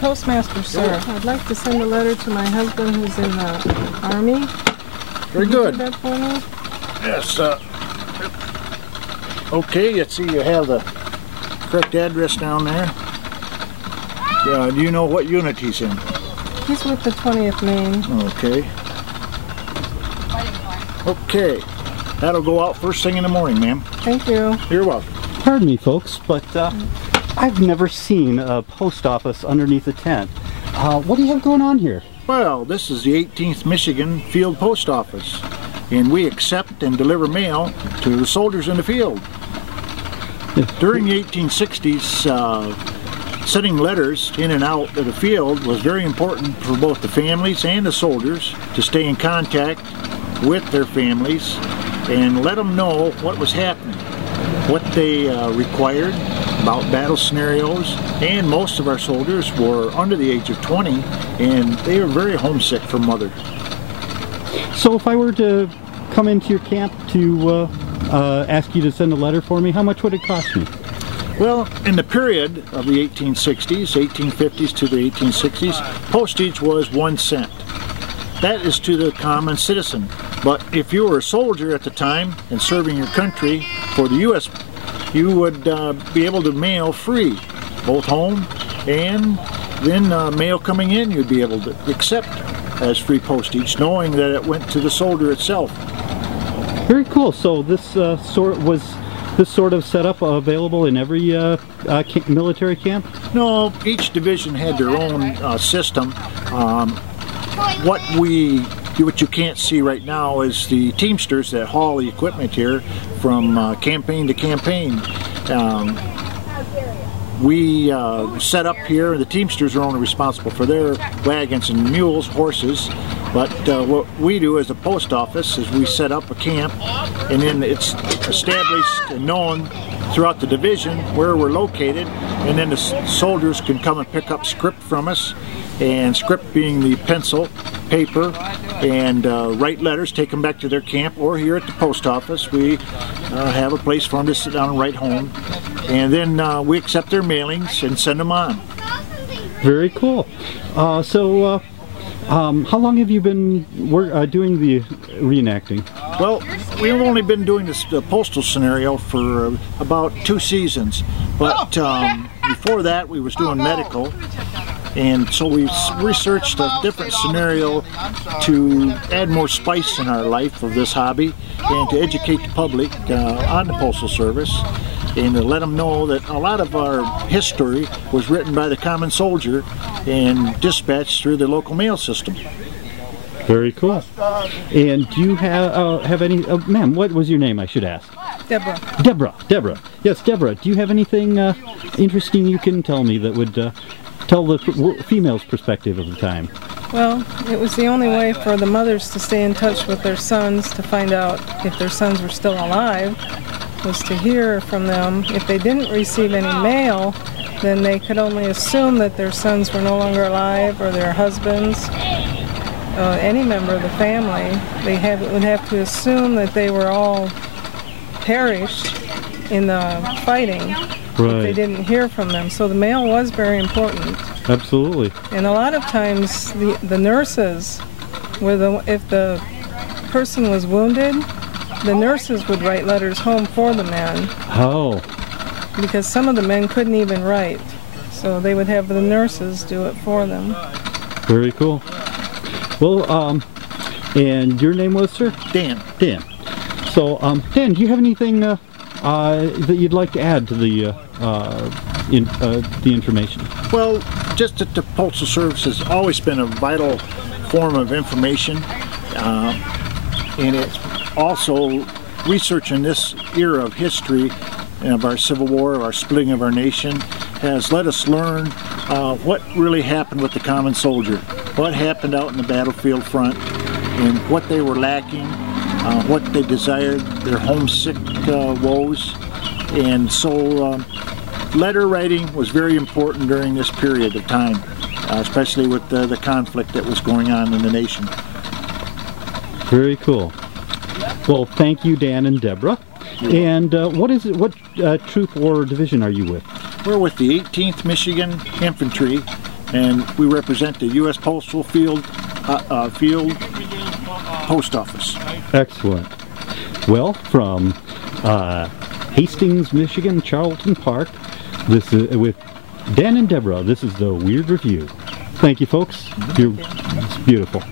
Postmaster, sir. I'd like to send a letter to my husband who's in the Army. Very good. Can you do that for me? Yes. Okay, let's see, you have the correct address down there. Do you know what unit he's in? He's with the 20th Maine. Okay. Okay. That'll go out first thing in the morning, ma'am. Thank you. You're welcome. Pardon me, folks, but I've never seen a post office underneath a tent. What do you have going on here? Well, this is the 18th Michigan Field Post Office, and we accept and deliver mail to the soldiers in the field. During the 1860s, sending letters in and out of the field was very important for both the families and the soldiers to stay in contact with their families and let them know what was happening, what they required about battle scenarios, and most of our soldiers were under the age of 20 and they were very homesick for mother. So if I were to come into your camp to ask you to send a letter for me, how much would it cost me? Well, in the period of the 1860s, 1850s to the 1860s, postage was 1 cent. That is to the common citizen. But if you were a soldier at the time and serving your country for the U.S., you would be able to mail free, both home and then mail coming in you'd be able to accept as free postage, knowing that it went to the soldier itself. Very cool. So this sort of setup available in every military camp? No, each division had their own system. What you can't see right now is the Teamsters that haul the equipment here from campaign to campaign. We set up here, the Teamsters are only responsible for their wagons and mules, horses, but what we do as a post office is we set up a camp, and then it's established and known throughout the division where we're located, and then the soldiers can come and pick up script from us, and script being the pencil, paper, and write letters, take them back to their camp, or here at the post office we have a place for them to sit down and write home, and then we accept their mailings and send them on. Very cool. So how long have you been doing the reenacting? Well, we've only been doing this postal scenario for about 2 seasons, but before that we was doing medical, and so we researched a different scenario to add more spice in our life of this hobby and to educate the public on the Postal Service and to let them know that a lot of our history was written by the common soldier and dispatched through the local mail system. Very cool. And do you have any, ma'am, what was your name, I should ask? Deborah. Deborah. Yes, Deborah, do you have anything interesting you can tell me that would tell the female's perspective of the time? Well, it was the only way for the mothers to stay in touch with their sons to find out if their sons were still alive, was to hear from them. If they didn't receive any mail, then they could only assume that their sons were no longer alive, or their husbands, any member of the family. They would have to assume that they were all perished in the fighting. Right. If they didn't hear from them. So the mail was very important. Absolutely. And a lot of times the nurses, if the person was wounded, the nurses would write letters home for the men. Oh. Because some of the men couldn't even write. So they would have the nurses do it for them. Very cool. Well, and your name was, sir? Dan. Dan. So, Dan, do you have anything that you'd like to add to the information? Well, just that the Postal Service has always been a vital form of information, and it's also researching this era of history of our Civil War, our splitting of our nation, has let us learn what really happened with the common soldier, what happened out in the battlefield front, and what they were lacking, what they desired, their homesick woes. And so letter writing was very important during this period of time, especially with the conflict that was going on in the nation. Very cool. Well, thank you, Dan and Deborah. And what troop or division are you with? We're with the 18th Michigan Infantry, and we represent the U.S. Postal Field Post Office. Excellent. Well, from Hastings, Michigan, Charlton Park, this is with Dan and Deborah. This is the Weird Review. Thank you, folks. It's beautiful.